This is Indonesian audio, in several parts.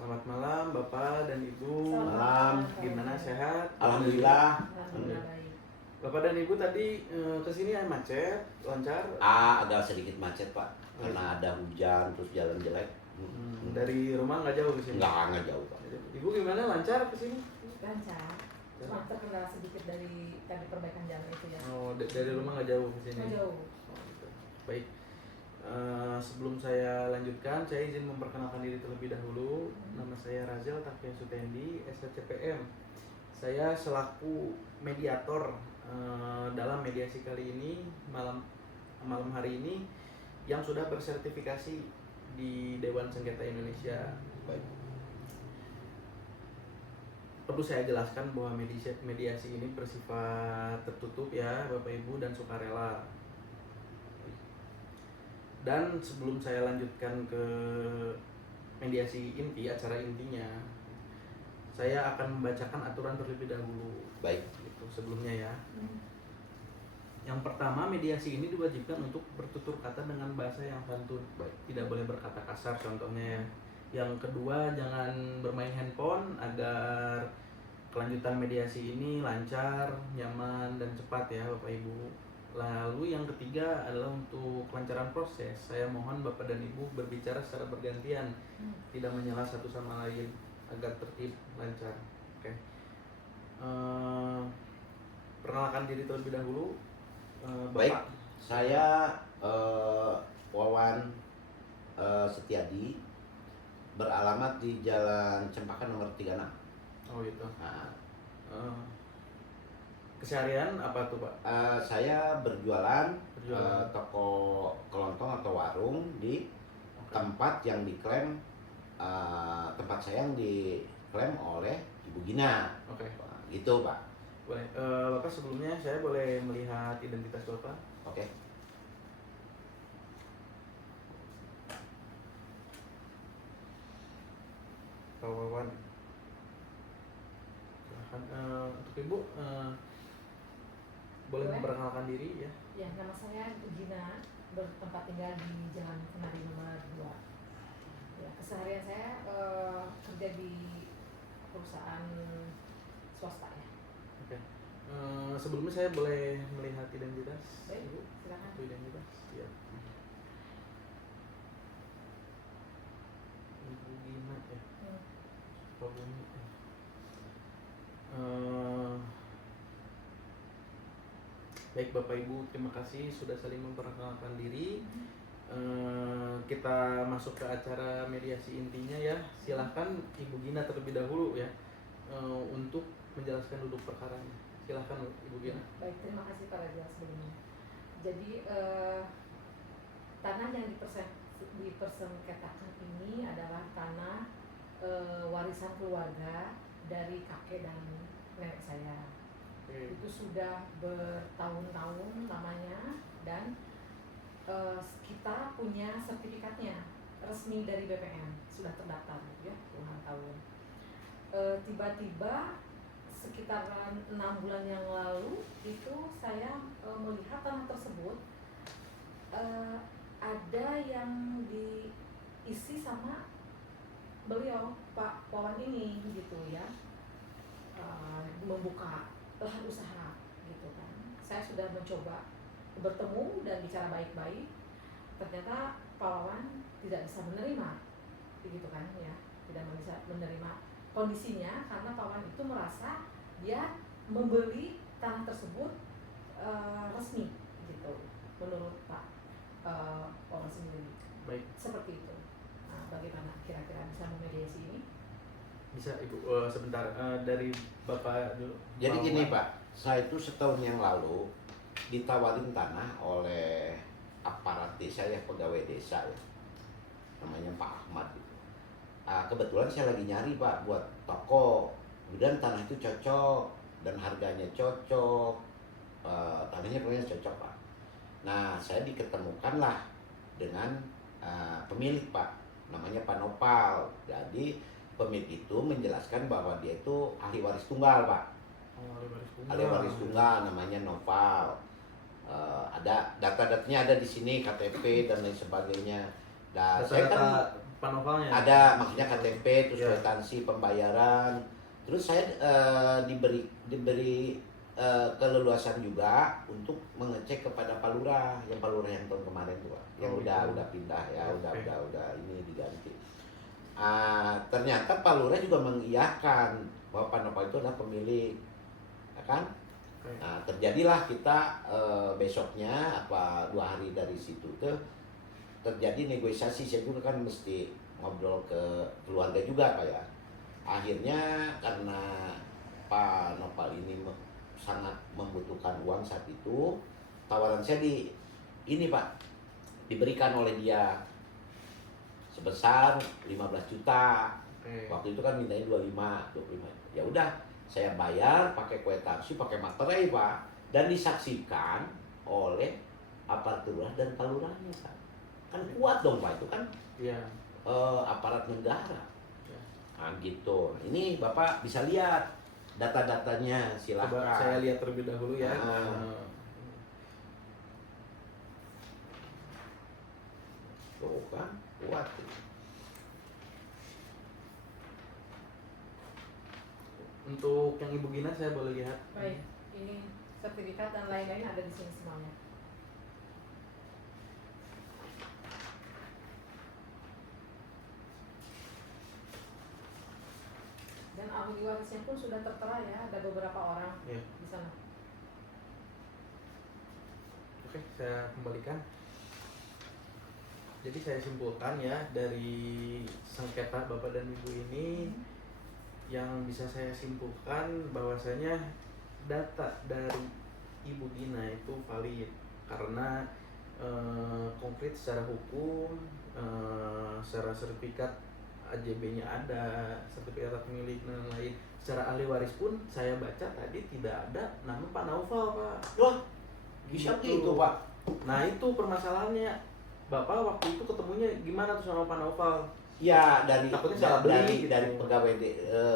Selamat malam Bapak dan Ibu. Selamat Malam. Gimana, sehat? Alhamdulillah. Alhamdulillah baik. Bapak dan Ibu tadi kesini ya macet, lancar? Agak sedikit macet Pak, karena ada hujan terus jalan jelek. Dari rumah nggak jauh ke sini? Nggak jauh Pak. Ibu gimana, lancar ke sini? Lancar. Cuma terkendala sedikit dari perbaikan jalan itu ya. Oh, dari rumah nggak jauh ke sini? Nggak jauh. Oh, gitu. Baik. Sebelum saya lanjutkan, saya izin memperkenalkan diri terlebih dahulu. Nama saya Razel Tafian Sutendi, SHCPM. Saya selaku mediator dalam mediasi kali ini, malam hari ini, yang sudah bersertifikasi di Dewan Sengketa Indonesia. Baik. Perlu saya jelaskan bahwa mediasi ini bersifat tertutup ya Bapak Ibu dan sukarela. Dan sebelum saya lanjutkan ke mediasi inti, acara intinya, saya akan membacakan aturan terlebih dahulu. Baik. Itu sebelumnya ya. Yang pertama, mediasi ini diwajibkan untuk bertutur kata dengan bahasa yang santun. Baik. Tidak boleh berkata kasar contohnya ya. Yang kedua, jangan bermain handphone agar kelanjutan mediasi ini lancar, nyaman, dan cepat ya Bapak Ibu. Lalu yang ketiga adalah untuk kelancaran proses. Saya mohon Bapak dan Ibu berbicara secara bergantian, tidak menyela satu sama lain agar tertib, lancar. Oke. Perkenalkan diri terlebih dahulu. Baik. Bapak. Saya Wawan Setiadi, beralamat di Jalan Cempaka nomor 36. Oh gitu. Nah, Keseharian apa tuh Pak? saya berjualan Berjualan. toko kelontong atau warung di tempat yang diklaim tempat saya yang diklaim oleh Ibu Gina. Oke. Gitu Pak. Boleh. Bapak sebelumnya saya boleh melihat identitas Bapak? Oke. Pak Wawan. Silahkan. Untuk Ibu boleh Boleh. memperkenalkan diri ya? Ya, nama saya Ibu Gina, bertempat tinggal di Jalan Kenari nomor 2. Ya, keseharian saya kerja di perusahaan swasta ya. Oke. Sebelumnya saya boleh melihat identitas Baik, Ibu? silakan. Itu identitas. Ya. Ibu Gina ya. Sukabumi. Baik Bapak Ibu, terima kasih sudah saling memperkenalkan diri. Kita masuk ke acara mediasi intinya ya. Silahkan Ibu Gina terlebih dahulu ya, untuk menjelaskan duduk perkaranya. Silahkan Ibu Gina. Baik, terima kasih Pak Raja sebelumnya. Jadi tanah yang dipersengketakan ini adalah tanah warisan keluarga dari kakek dan nenek saya. Oke. Itu sudah bertahun-tahun lamanya dan kita punya sertifikatnya resmi dari BPN, sudah terdaftar ya puluhan tahun. Tiba-tiba sekitaran 6 bulan yang lalu itu saya melihat tanah tersebut ada yang diisi sama beliau Pak Wawan ini gitu ya, membuka lahan usaha gitu kan. Saya sudah mencoba bertemu dan bicara baik-baik, ternyata Pak Wawan tidak bisa menerima begitu kan ya, tidak bisa menerima kondisinya karena Pak Wawan itu merasa dia membeli tanah tersebut resmi gitu menurut Pak Wawan sendiri. Baik. Seperti itu. Nah, bagaimana kira-kira bisa memediasi ini? Bisa Ibu, sebentar, dari Bapak dulu. Jadi gini Pak, saya itu setahun yang lalu ditawarin tanah oleh aparat desa ya, pegawai desa ya, namanya Pak Ahmad gitu. Kebetulan saya lagi nyari Pak buat toko, kemudian tanah itu cocok dan harganya cocok, tanahnya pokoknya cocok Pak. Nah saya diketemukanlah dengan pemilik Pak, namanya Pak Nopal. Jadi pemilik itu menjelaskan bahwa dia itu ahli waris tunggal Pak. Ahli waris tunggal namanya Nopal. Ada data-datanya ada di sini, KTP dan lain sebagainya. Nah, saya kan panovalnya. Ada, maksudnya KTP, terus Iya. kwitansi pembayaran. Terus saya diberi keleluasan juga untuk mengecek kepada Pak Lurah, yang tahun kemarin tuh, Pak. Yang Oh, gitu. udah pindah ya, Oke. udah ini diganti. Ternyata Pak Lurah juga mengiyakan bahwa Pak Nopal itu adalah pemilik, ya kan? Oke. Nah, terjadilah kita besoknya 2 hari dari situ tuh terjadi negosiasi. Saya juga kan mesti ngobrol ke keluarga juga, Pak ya. Akhirnya karena Pak Nopal ini sangat membutuhkan uang saat itu, tawaran saya ini Pak, diberikan oleh dia sebesar 15 juta. Oke. Waktu itu kan mintanya 25. Ya udah, saya bayar pakai kwitansi, pakai materai, Pak, dan disaksikan oleh aparat lurah dan Pak Lurahnya, Pak. Kan kuat dong, Pak, itu kan Iya. aparat negara. Ya. Nah, gitu. Ini Bapak bisa lihat data-datanya, Coba silahkan. saya lihat terlebih dahulu ya. Tuh kan, kuat. Untuk yang Ibu Gina saya boleh lihat. Baik, ini sertifikat dan lain-lain ada di sini semuanya. Dan ahli warisnya pun sudah tertera ya, ada beberapa orang Ya. di sana. Oke, saya kembalikan. Jadi saya simpulkan ya dari sengketa Bapak dan Ibu ini, yang bisa saya simpulkan bahwasanya data dari Ibu Gina itu valid karena konkret secara hukum, secara sertifikat AJB-nya ada, sertifikat hak milik dan lain. Secara ahli waris pun saya baca tadi tidak ada nama Pak Naufal, Pak. Wah, bisa gitu, Pak. Nah itu permasalahannya. Bapak waktu itu ketemunya gimana tuh sama Pak Naufal? Ya, dari Takutnya salah beli gitu. dari pegawai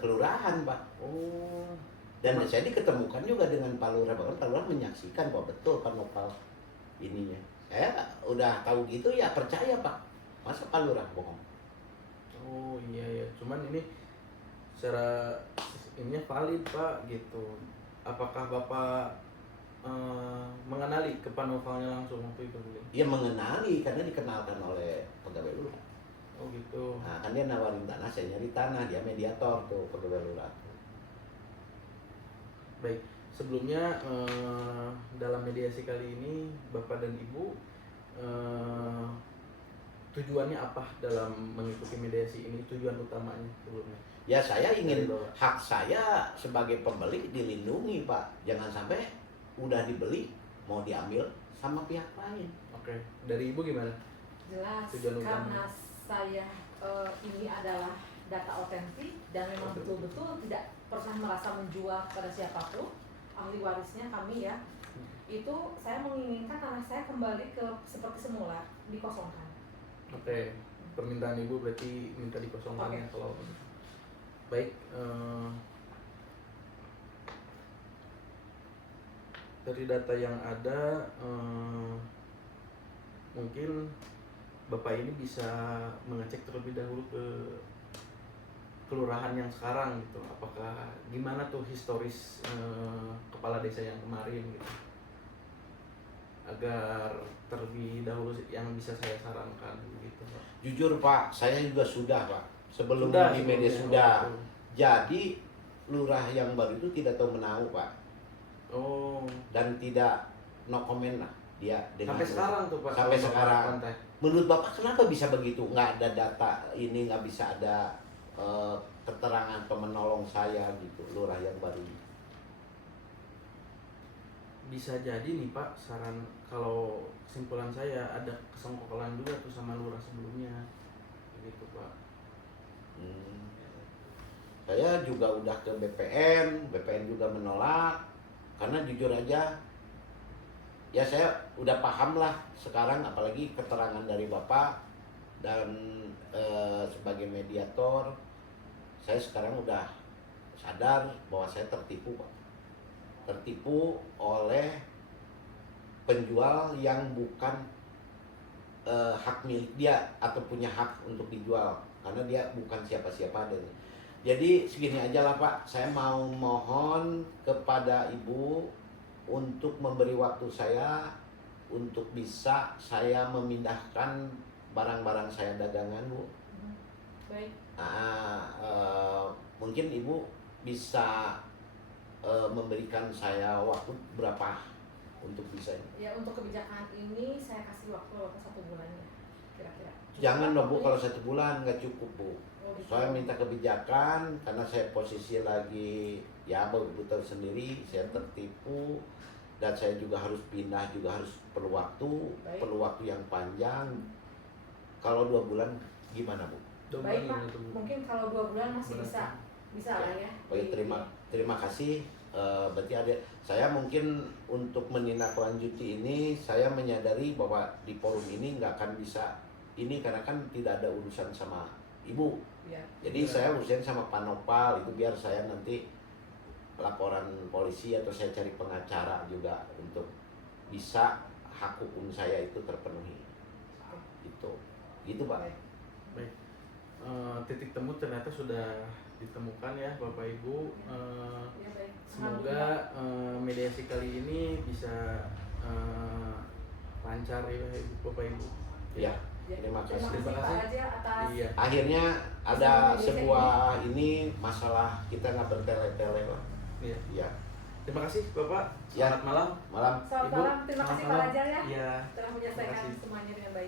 kelurahan, Pak. Oh. Dan saya diketemukan juga dengan Pak Lurah, bahkan Pak Lurah menyaksikan bahwa betul Pak Nopal ininya. Saya udah tahu gitu ya, percaya, Pak. Masa Pak Lurah bohong? Oh iya ya, cuman ini secara ininya valid, Pak, gitu. Apakah Bapak mengenali ke Pak Naufalnya langsung waktu itu? Dia mengenali karena dikenalkan oleh pegawai lurah. Oh gitu. Nah, kan dia nawarin tanah, saya nyari tanah, dia mediator tuh pegawai lurah. Baik, sebelumnya dalam mediasi kali ini Bapak dan Ibu tujuannya apa dalam mengikuti mediasi ini? Tujuan utamanya sebelumnya? Ya, saya ingin Dari Bapak. hak saya sebagai pembeli dilindungi, Pak. Jangan sampai udah dibeli mau diambil sama pihak lain. Oke, dari Ibu gimana? Jelas, Tujuan utama. karena saya ini adalah data otentik dan memang betul-betul tidak pernah merasa menjual kepada siapapun. Ahli warisnya kami ya, itu saya menginginkan tanah saya kembali ke seperti semula, dikosongkan. Oke, permintaan Ibu berarti minta dikosongkan ya kalau baik. Dari data yang ada, mungkin Bapak ini bisa mengecek terlebih dahulu ke kelurahan yang sekarang gitu. Apakah gimana tuh historis kepala desa yang kemarin gitu, agar terlebih dahulu yang bisa saya sarankan gitu, Pak. Jujur, Pak, saya juga sudah, Pak. Sebelum Sudah, di media sebelumnya. sudah. Oh, gitu. Jadi lurah yang baru itu tidak tahu menahu, Pak. Oh, Dan tidak no comment lah dia dengan sampai sekarang tuh, Pak. Sampai kalau Bapak sekarang. kontak. Menurut Bapak kenapa bisa begitu? Nggak ada data ini, nggak bisa ada keterangan atau menolong saya gitu, lurah yang baru ini. Bisa jadi nih Pak, saran kalau kesimpulan saya ada kesengkokolan juga tuh sama lurah sebelumnya, gitu Pak. Saya juga udah ke BPN juga menolak, karena jujur aja, ya saya udah paham lah sekarang, apalagi keterangan dari Bapak dan sebagai mediator, saya sekarang udah sadar bahwa saya tertipu, Pak. Tertipu oleh penjual yang bukan hak milik dia atau punya hak untuk dijual karena dia bukan siapa-siapa. Dan jadi segini aja lah Pak, saya mau mohon kepada Ibu untuk memberi waktu saya untuk bisa saya memindahkan barang-barang saya dagangan Bu. Baik. Mungkin Ibu bisa memberikan saya waktu berapa untuk bisa ini? Ya untuk kebijakan ini saya kasih waktu Bapak 1 bulan ya kira-kira. Jangan dong Bu, kalau 1 bulan nggak cukup Bu. Oh, gitu. Saya minta kebijakan karena saya posisi lagi ya Ibu tahu sendiri, saya tertipu dan saya juga harus pindah, juga harus perlu waktu, Baik. perlu waktu yang panjang. Kalau 2 bulan gimana Bu? Baik Pak, mungkin kalau 2 bulan masih bisa lah ya. Baik, terima kasih. Berarti saya mungkin untuk menindaklanjuti ini, saya menyadari bahwa di forum ini nggak akan bisa ini karena kan tidak ada urusan sama Ibu. Ya. Jadi saya urusan sama Pak Nopal itu biar saya nanti laporan polisi atau saya cari pengacara juga untuk bisa hak hukum saya itu terpenuhi. Gitu Pak. Baik. Titik temu ternyata sudah ditemukan ya Bapak Ibu. Ya, baik. Semoga mediasi kali ini bisa lancar ya Bapak Ibu. Ya, terima kasih. Terima kasih Pak Raja atas Iya. Akhirnya ada sebuah ini masalah kita nggak bertele-tele lah. Iya. Ya. Terima kasih Bapak. Ya. Selamat malam. Malam. Selamat Ibu, malam. Terima kasih selamat Pak malam. Raja ya Iya. telah Terima menyelesaikan kasih. semuanya dengan baik.